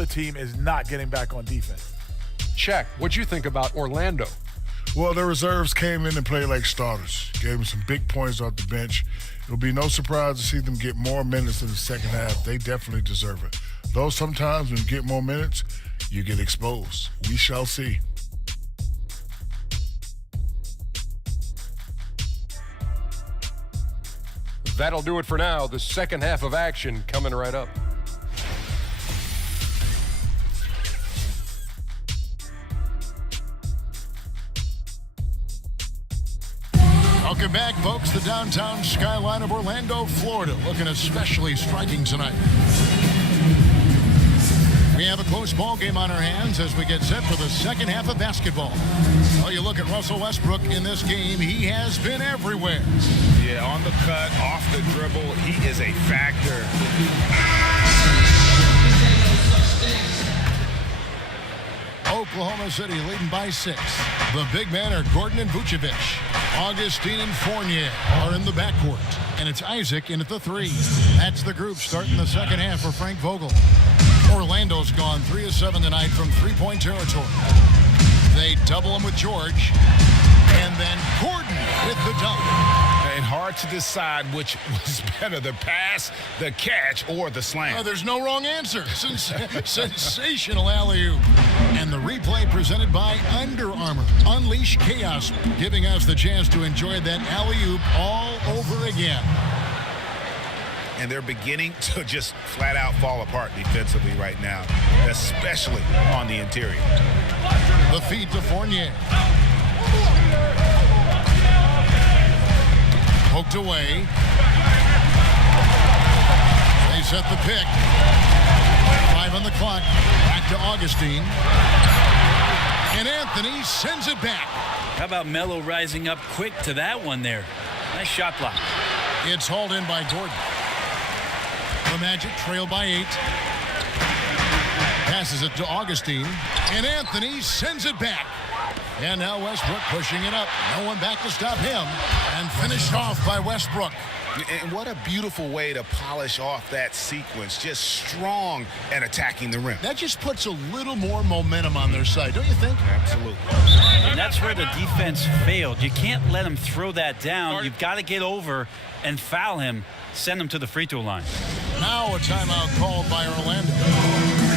the team is not getting back on defense. Check. What'd you think about Orlando? Well, the reserves came in and played like starters. Gave them some big points off the bench. It'll be no surprise to see them get more minutes in the second half. They definitely deserve it. Though sometimes when you get more minutes, you get exposed. We shall see. That'll do it for now. The second half of action coming right up. Welcome back, folks. The downtown skyline of Orlando, Florida, looking especially striking tonight. We have a close ball game on our hands as we get set for the second half of basketball. Well, you look at Russell Westbrook in this game, he has been everywhere. Yeah, on the cut, off the dribble, he is a factor. Oklahoma City leading by 6. The big men are Gordon and Vucevic. Augustine and Fournier are in the backcourt. And it's Isaac in at the 3. That's the group starting the second half for Frank Vogel. Orlando's gone 3 of 7 tonight from three-point territory. They double him with George. And then Gordon with the dunk. And hard to decide which was better, the pass, the catch, or the slam. There's no wrong answer. Sensational alley-oop. And the replay presented by Under Armour. Unleash chaos, giving us the chance to enjoy that alley-oop all over again. And they're beginning to just flat out fall apart defensively right now, especially on the interior. The feed to Fournier. Poked away. They set the pick. 5 on the clock. Back to Augustine. And Anthony sends it back. How about Melo rising up quick to that one there? Nice shot block. It's hauled in by Gordon. The Magic trail by 8. Passes it to Augustine. And Anthony sends it back. And now Westbrook pushing it up. No one back to stop him. And finished off by Westbrook. And what a beautiful way to polish off that sequence. Just strong at attacking the rim. That just puts a little more momentum on their side, don't you think? Absolutely. And that's where the defense failed. You can't let him throw that down. You've got to get over and foul him. Send him to the free throw line. Now a timeout called by Orlando.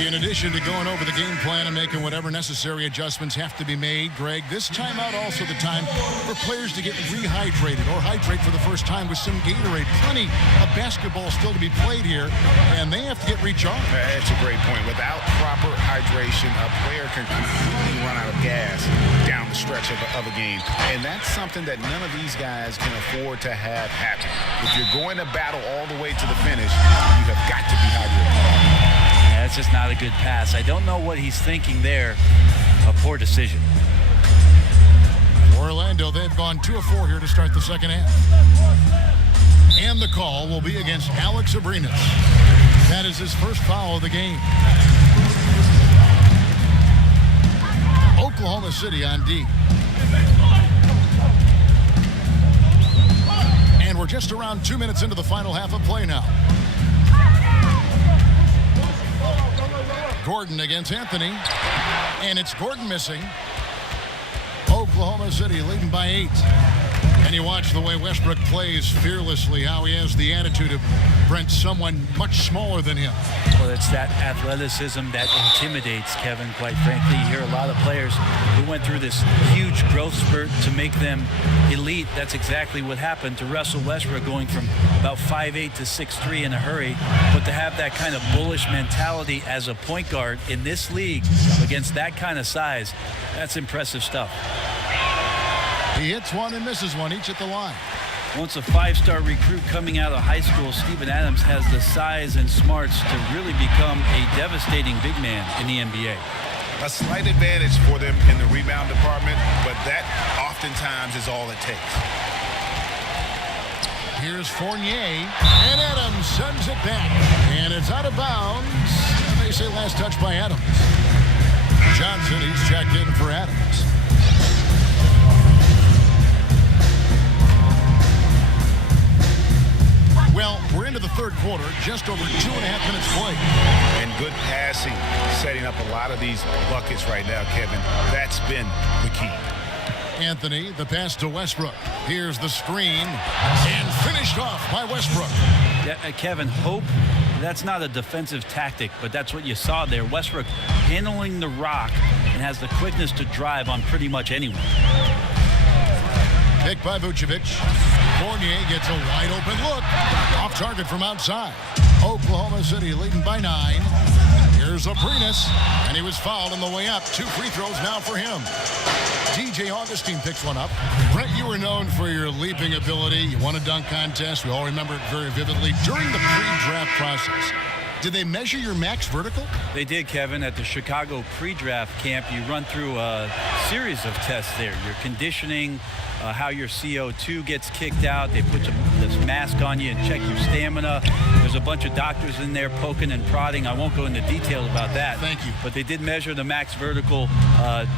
In addition to going over the game plan and making whatever necessary adjustments have to be made, Greg, this timeout also the time for players to get rehydrated or hydrate for the first time with some Gatorade. Plenty of basketball still to be played here, and they have to get recharged. That's a great point. Without proper hydration, a player can completely run out of gas down the stretch of a game. And that's something that none of these guys can afford to have happen. If you're going to battle all the way to the finish, you have got to be hydrated. That's just not a good pass. I don't know what he's thinking there. A poor decision. Orlando, they've gone 2 of 4 here to start the second half. And the call will be against Alex Abrinas. That is his first foul of the game. Oklahoma City on D. And we're just around 2 minutes into the final half of play now. Gordon against Anthony. And it's Gordon missing. Oklahoma City leading by 8. And you watch the way Westbrook plays fearlessly, how he has the attitude of Brent, someone much smaller than him. Well, it's that athleticism that intimidates, Kevin, quite frankly. You hear a lot of players who went through this huge growth spurt to make them elite. That's exactly what happened to Russell Westbrook, going from about 5'8" to 6'3" in a hurry. But to have that kind of bullish mentality as a point guard in this league against that kind of size, that's impressive stuff. He hits one and misses one, each at the line. Once a 5-star recruit coming out of high school, Steven Adams has the size and smarts to really become a devastating big man in the NBA. A slight advantage for them in the rebound department, but that oftentimes is all it takes. Here's Fournier, and Adams sends it back. And it's out of bounds. They say last touch by Adams. Johnson, he's checked in for Adams. Well, we're into the third quarter, just over 2.5 minutes played. And good passing setting up a lot of these buckets right now, Kevin. That's been the key. Anthony, the pass to Westbrook. Here's the screen, and finished off by Westbrook. Yeah, Kevin, hope that's not a defensive tactic, but that's what you saw there. Westbrook handling the rock and has the quickness to drive on pretty much anyone. Pick by Vucevic. Fournier gets a wide open look. Off target from outside. Oklahoma City leading by 9. Here's Aprinas, and he was fouled on the way up. 2 free throws now for him. DJ Augustine picks one up. Brett, you were known for your leaping ability. You won a dunk contest. We all remember it very vividly. During the pre-draft process, did they measure your max vertical? They did, Kevin. At the Chicago pre-draft camp, you run through a series of tests there. Your conditioning, how your CO2 gets kicked out. They put this mask on you and check your stamina. There's a bunch of doctors in there poking and prodding. I won't go into detail about that. Thank you. But they did measure the max vertical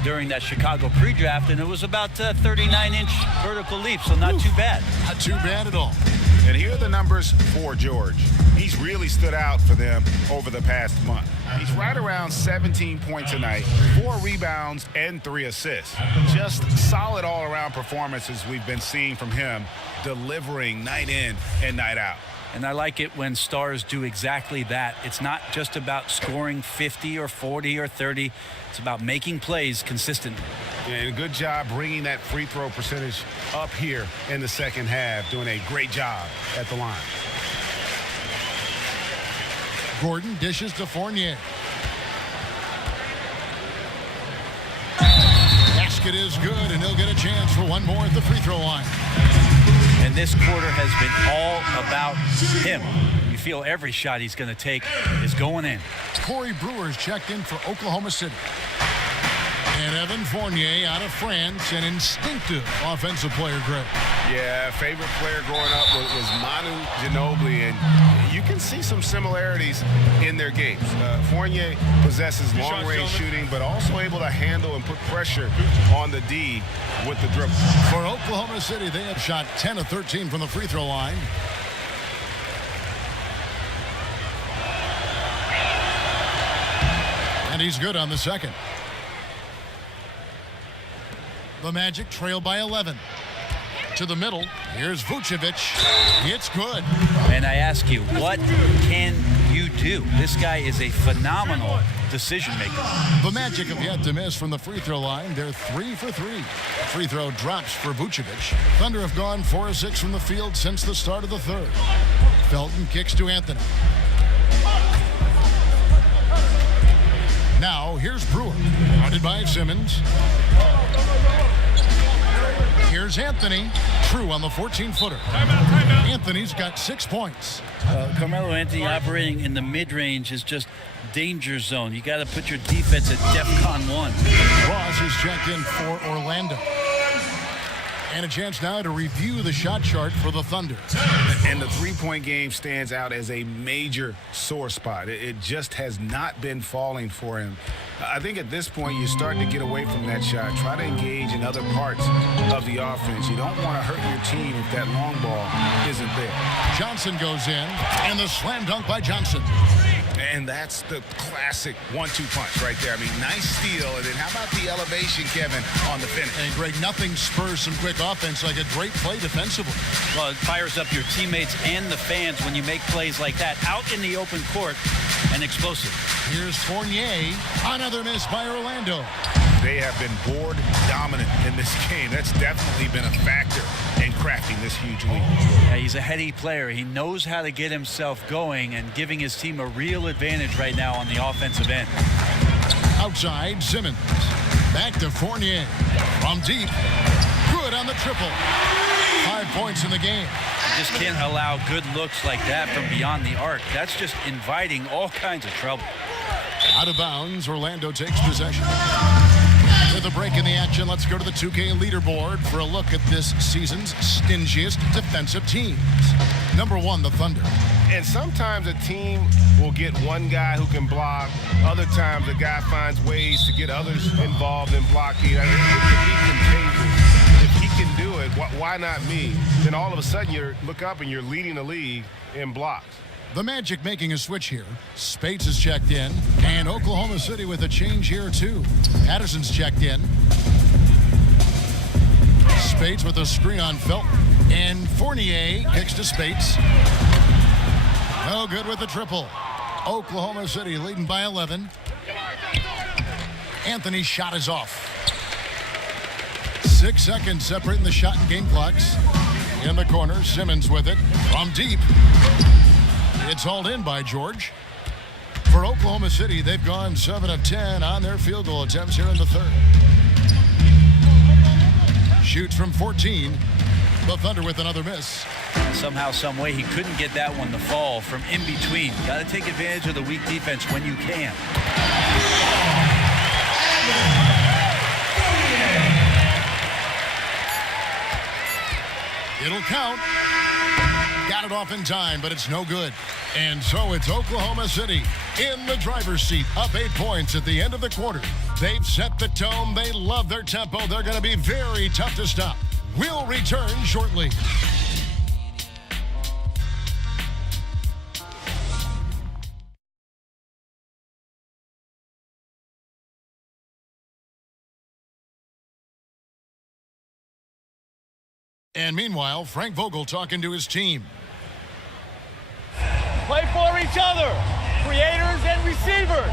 during that Chicago pre-draft, and it was about 39-inch vertical leap, so not too bad. Not too bad at all. And here are the numbers for George. He's really stood out for them over the past month. He's right around 17 points a night, 4 rebounds, and 3 assists. Just solid all-around performances we've been seeing from him, delivering night in and night out. And I like it when stars do exactly that. It's not just about scoring 50 or 40 or 30. It's about making plays consistently. And good job bringing that free throw percentage up here in the second half, doing a great job at the line. Gordon dishes to Fournier. Basket is good, and he'll get a chance for one more at the free throw line. And this quarter has been all about him. You feel every shot he's going to take is going in. Corey Brewer's checked in for Oklahoma City. And Evan Fournier out of France, an instinctive offensive player, Greg. Yeah, favorite player growing up was Manu Ginobili, and you can see some similarities in their games. Fournier possesses long-range shooting, but also able to handle and put pressure on the D with the dribble. For Oklahoma City, they have shot 10 of 13 from the free throw line. And he's good on the second. The Magic trail by 11. To the middle. Here's Vucevic. It's good. And I ask you, what can you do? This guy is a phenomenal decision maker. The Magic have yet to miss from the free throw line. They're 3 for 3. Free throw drops for Vucevic. Thunder have gone 4 of 6 from the field since the start of the third. Felton kicks to Anthony. Now here's Brewer. Guarded by Simmons. Here's Anthony. True on the 14-footer. Anthony's got 6 points. Carmelo Anthony operating in the mid-range is just danger zone. You got to put your defense at DEFCON 1. Ross is checked in for Orlando. And a chance now to review the shot chart for the Thunder. And the three-point game stands out as a major sore spot. It just has not been falling for him. I think at this point, you're starting to get away from that shot. Try to engage in other parts of the offense. You don't want to hurt your team if that long ball isn't there. Johnson goes in, and the slam dunk by Johnson. And that's the classic 1-2 punch right there. I mean, nice steal. And then how about the elevation, Kevin, on the finish? And, Greg, nothing spurs some quick offense like a great play defensively. Well, it fires up your teammates and the fans when you make plays like that out in the open court and explosive. Here's Fournier. Another miss by Orlando. They have been board dominant in this game. That's definitely been a factor in crafting this huge lead. Yeah, he's a heady player. He knows how to get himself going and giving his team a real advantage right now on the offensive end. Outside, Simmons. Back to Fournier. From deep. Good on the triple. 5 points in the game. You just can't allow good looks like that from beyond the arc. That's just inviting all kinds of trouble. Out of bounds, Orlando takes possession. With a break in the action, let's go to the 2K leaderboard for a look at this season's stingiest defensive teams. Number 1, the Thunder. And sometimes a team will get one guy who can block. Other times a guy finds ways to get others involved in blocking. I mean, it can be contagious. If he can do it, why not me? Then all of a sudden you look up and you're leading the league in blocks. The Magic making a switch here. Spates is checked in. And Oklahoma City with a change here, too. Patterson's checked in. Spates with a screen on Felton. And Fournier kicks to Spates. No good with the triple. Oklahoma City leading by 11. Anthony's shot is off. 6 seconds separating the shot and game clocks. In the corner, Simmons with it. From deep. It's hauled in by George. For Oklahoma City, they've gone 7 of 10 on their field goal attempts here in the third. Shoots from 14. The Thunder with another miss. Somehow, some way, he couldn't get that one to fall from in between. Got to take advantage of the weak defense when you can. It'll count. Got it off in time, but it's no good. And so it's Oklahoma City in the driver's seat, up 8 points at the end of the quarter. They've set the tone. They love their tempo. They're going to be very tough to stop. We'll return shortly. And meanwhile, Frank Vogel talking to his team. Play for each other, creators and receivers.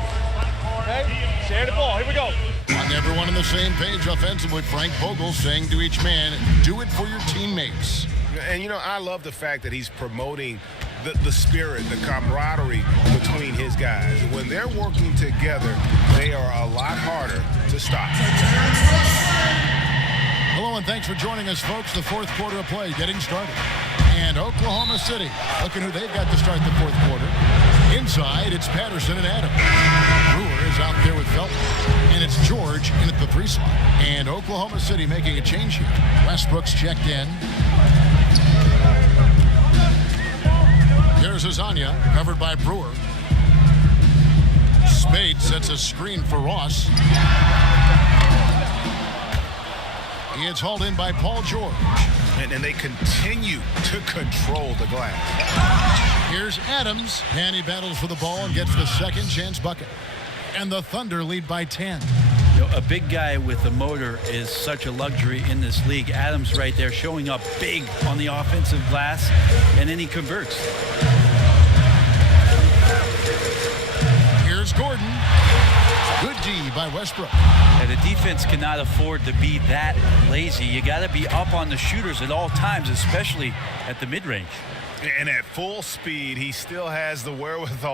Okay, share the ball. Here we go. On everyone on the same page offensively, Frank Vogel saying to each man, do it for your teammates. And, you know, I love the fact that he's promoting the spirit, the camaraderie between his guys. When they're working together, they are a lot harder to stop. Hello and thanks for joining us, folks. The fourth quarter of play getting started. And Oklahoma City, looking who they've got to start the fourth quarter. Inside, it's Patterson and Adams. Brewer is out there with Felton. And it's George in at the 3 slot. And Oklahoma City making a change here. Westbrook's checked in. Here's Azania, covered by Brewer. Spade sets a screen for Ross. It's hauled in by Paul George. And they continue to control the glass. Here's Adams, and he battles for the ball and gets the second chance bucket. And the Thunder lead by 10. You know, a big guy with a motor is such a luxury in this league. Adams right there showing up big on the offensive glass, and then he converts. Here's Gordon. Good D by Westbrook. And the defense cannot afford to be that lazy. You got to be up on the shooters at all times, especially at the mid-range. And at full speed, he still has the wherewithal